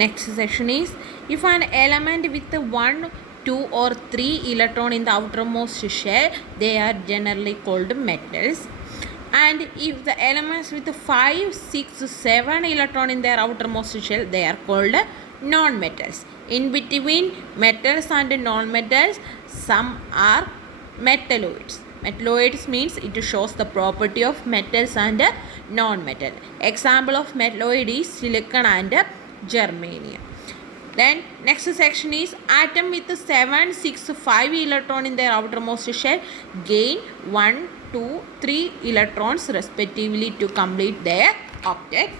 Next section is, if an element with 1, 2 or 3 electron in the outermost shell, they are generally called metals. And if the elements with 5, 6, 7 electron in their outermost shell, they are called non-metals. In between metals and non-metals, some are metalloids. Metalloids means it shows the property of metals and non-metal. Example of metalloid is silicon and germanium. Then next section is, atom with 7, 6, 5 electron in their outermost shell gain 1, 2, 3 electrons respectively to complete their octet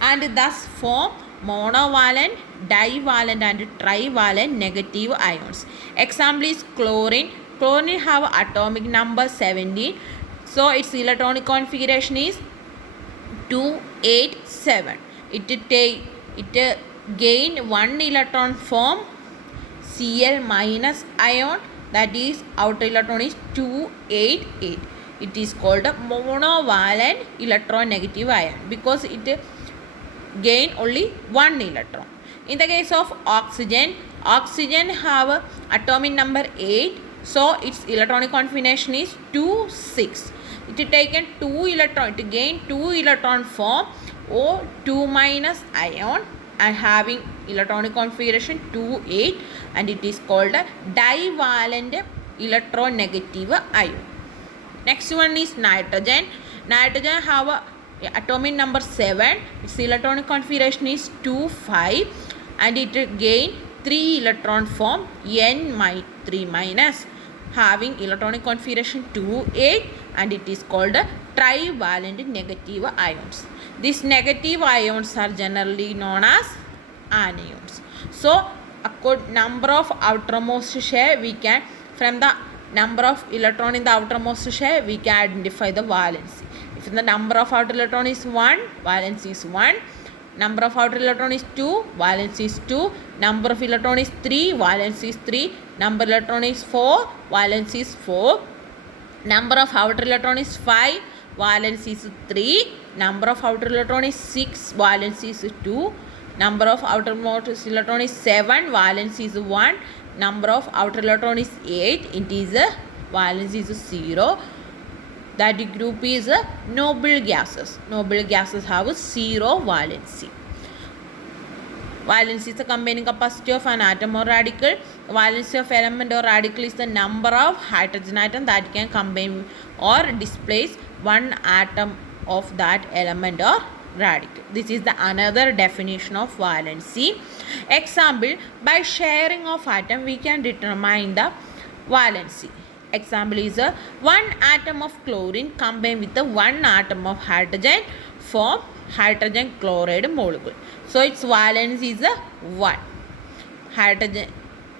and thus form monovalent, divalent and trivalent negative ions. Example is chlorine. Chlorine have atomic number 17. So its electronic configuration is 287. It gain 1 electron form Cl minus ion, that is outer electron is 288. It is called a monovalent electronegative ion because it gain only 1 electron. In the case of oxygen, oxygen have atomic number 8, so its electronic configuration is 2,6. It taken 2 electron, it gain 2 electron form O2 minus ion and having electronic configuration 2,8 and it is called a divalent electronegative ion. Next one is nitrogen. Nitrogen have a atomic number 7. Its electronic configuration is 2,5 and it gain 3 electron form N-3 minus having electronic configuration 2,8 and it is called a trivalent negative ions. These negative ions are generally known as anions. So, according number of outermost shell, we can, from the number of electron in the outermost shell, we can identify the valency. If the number of outer electron is 1, valency is 1. Number of outer electron is 2, valency is 2. Number of electron is 3, valency is 3. Number of electron is 4, valency is 4. Number of outer electron is 5, valency is 3. Number of outer electron is 6, valency is 2. Number of outermost electron is 7, valency is 1. Number of outer electron is 8, it is valency is 0. That group is noble gases. Noble gases have 0 valency. Valency is the combining capacity of an atom or radical. Valency of element or radical is the number of hydrogen atom that can combine or displace one atom of that element or radical. This is the another definition of valency. Example, by sharing of atom we can determine the valency. Example is one atom of chlorine combined with the one atom of hydrogen form hydrogen chloride molecule. So its valence is 1. Hydrogen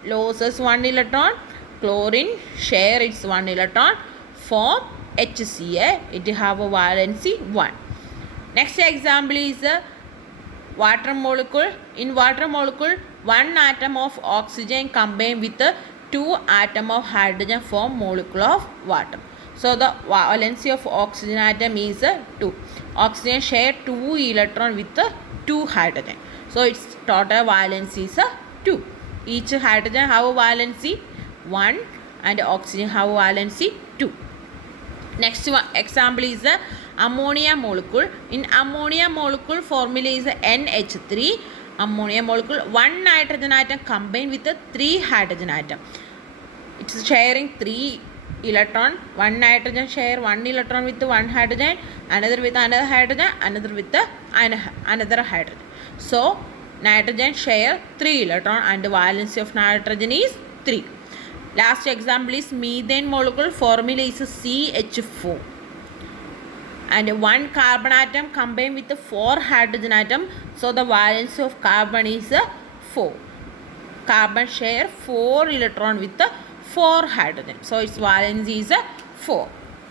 loses 1 electron, chlorine share its 1 electron, form HCl. It have a valency 1. Next example is water molecule. In water molecule, one atom of oxygen combined with 2 atom of hydrogen form molecule of water. So the valency of oxygen atom is 2. Oxygen share 2 electron with 2 hydrogen. So its total valency is 2. Each hydrogen have a valency 1 and oxygen have a valency 2. Next one example is ammonia molecule. In ammonia molecule formula is NH3. Ammonia molecule, one nitrogen atom combined with 3 hydrogen atom. It is sharing 3 electron. One nitrogen share 1 electron with 1 hydrogen, another with another hydrogen, another with another hydrogen. So nitrogen share 3 electron and the valency of nitrogen is 3. Last example is methane molecule, formula is CH4. And one carbon atom combined with 4 hydrogen atom, so the valency of carbon is 4. Carbon share 4 electron with 4 hydrogen, so its valency is 4.